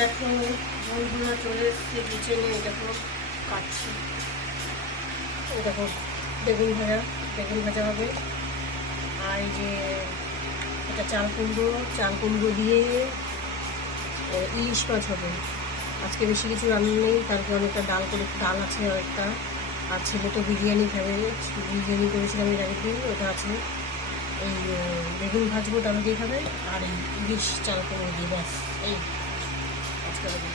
দেখো বন্ধুরা চলে এসছে কিচেনে। দেখো কাটছি, দেখো বেগুন ভাজা হবে। আর এই যে এটা চাল কুমড়ো দিয়ে ইলিশ মাছ হবে। আজকে বেশি কিছু রান্না নেই, তারপর অনেকটা ডাল আছে অনেকটা। আর ছেলে তো বিরিয়ানি খাবে, বিরিয়ানি করেছিলাম এর আগের দিন, ওটা আছে। এই বেগুন ভাজবো, ডাল দিয়ে খাবে। আর এই ইলিশ চাল কুমড়ো দিয়ে, ব্যাস এই আজকে হবে।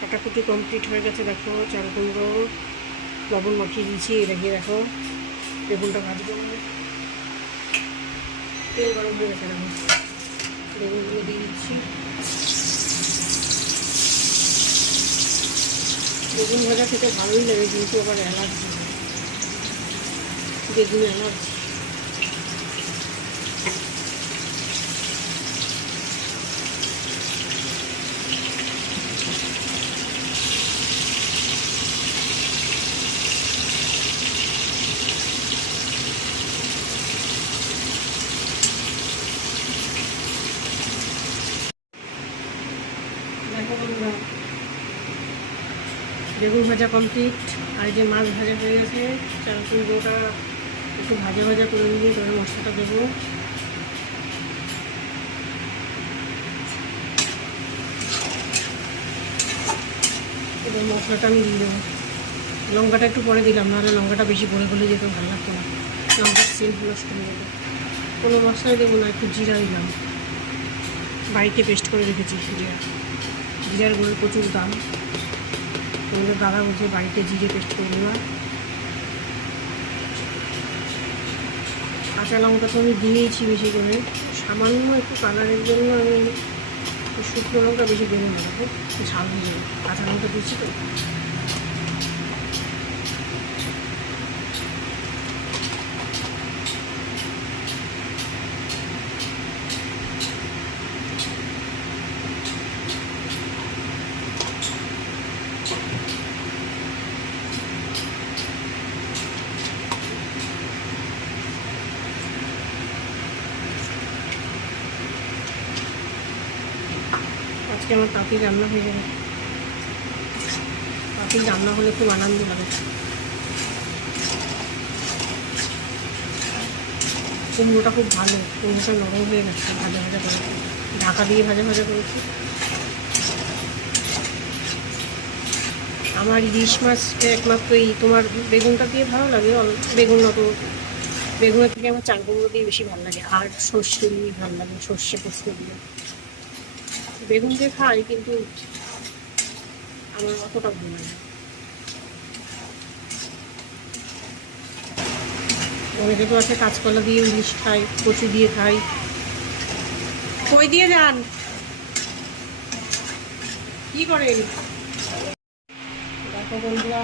কাটাকুটি কমপ্লিট হয়ে গেছে। দেখো চাল কুমড়ো লবণ মাখিয়ে দিয়েছি, রেখে দেখো বেগুনটা ভাজবো। তেল গরম হয়ে গেছে, দেখো বেগুনগুলো দিয়ে দিচ্ছি। বেগুন ভাজা খেতে ভালোই লাগে, কিন্তু আবার অ্যালার্জি, বেগুন অ্যালার্জি। দেখো বন্ধুরা বেগুন ভাজা কমপ্লিট। আর যে মাছ ভাজা হয়ে গেছে, চাল কুমড়োটা একটু ভাজা করে নিয়ে তবে মশলাটা দেবো। এবার মশলাটা আমি দিয়ে দেবো। লঙ্কাটা একটু পরে দিলাম, নাহলে লঙ্কাটা বেশি গলে যেত, ভালো লাগতো না। লঙ্কার সেন্ট নষ্ট হয়ে যেত। কোনো মশলাই দেবো না, একটু জিরা দিলাম, বাড়িতে পেস্ট করে রেখেছি জিরার গুঁড়োর প্রচুর দাম। তোমাদের দাদা বলছে বাড়িতে জিরে পেস্ট করে দেওয়া। কাঁচা লঙ্কা তো আমি দিয়েছি বেশি করে, সামান্য একটু কালারের জন্য আমি শুকনো লঙ্কা বেশি দেবো না, দেখো ঝাল হয়ে যাবে, কাঁচা লঙ্কা দিচ্ছি তো। আজকে আমার তাঁতি রান্না হয়ে যাবে। তাঁতি রান্না হলে খুব আনন্দ লাগে। কুমড়োটা খুব ভালো, কুমড়োটা নরম হয়ে গেছে, ভাজা করে ঢাকা দিয়ে ভাজা করেছি। আমার ইলিশ মাছটা একমাত্র এই তোমার বেগুনটা দিয়ে ভালো লাগে, বেগুনের থেকে আমার চাল কুমড়ো দিয়ে বেশি ভালো লাগে। আর সর্ষে দিয়ে ভালো লাগে, সর্ষে পোস্ত দিয়ে। বেগুন দিয়ে খাই, কিন্তু আমার অতটা ভালো লাগে। অনেকে তো আছে কাঁচকলা দিয়ে ইলিশ খাই, কচু দিয়ে খাই। কই দিয়ে যান, কি করেন? দেখো বন্ধুরা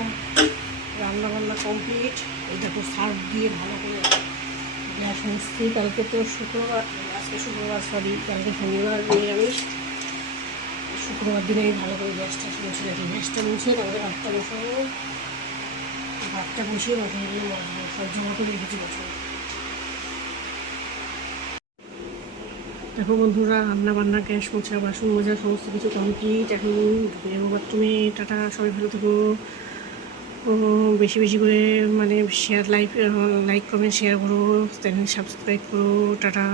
রান্না কমপ্লিট। এই দেখো সার্ফ দিয়ে ভালো করে গ্যাস মুছছি। কালকে তো শুক্রবার, আজকে শুক্রবার, কালকে শনিবার নিরামিষ। শুক্রবার দিনে ভালো করে গ্যাসটা মুছে রাখি। গ্যাসটা মুছে তারপরে ভাতটা বসিয়ে মশলাগুলো মাছবো, সব জমা করে রেখেছি বছর। দেখো বন্ধুরা রান্না গ্যাস মোছা বাসন মোজা সমস্ত কিছু কমপ্লিট। এখন ঢুকে যাবো বাথরুমে। টাটা, সবাই ভালো থেকো। বেশি করে মানে লাইক কমেন্ট শেয়ার করো, চ্যানেল সাবস্ক্রাইব করো। টাটা।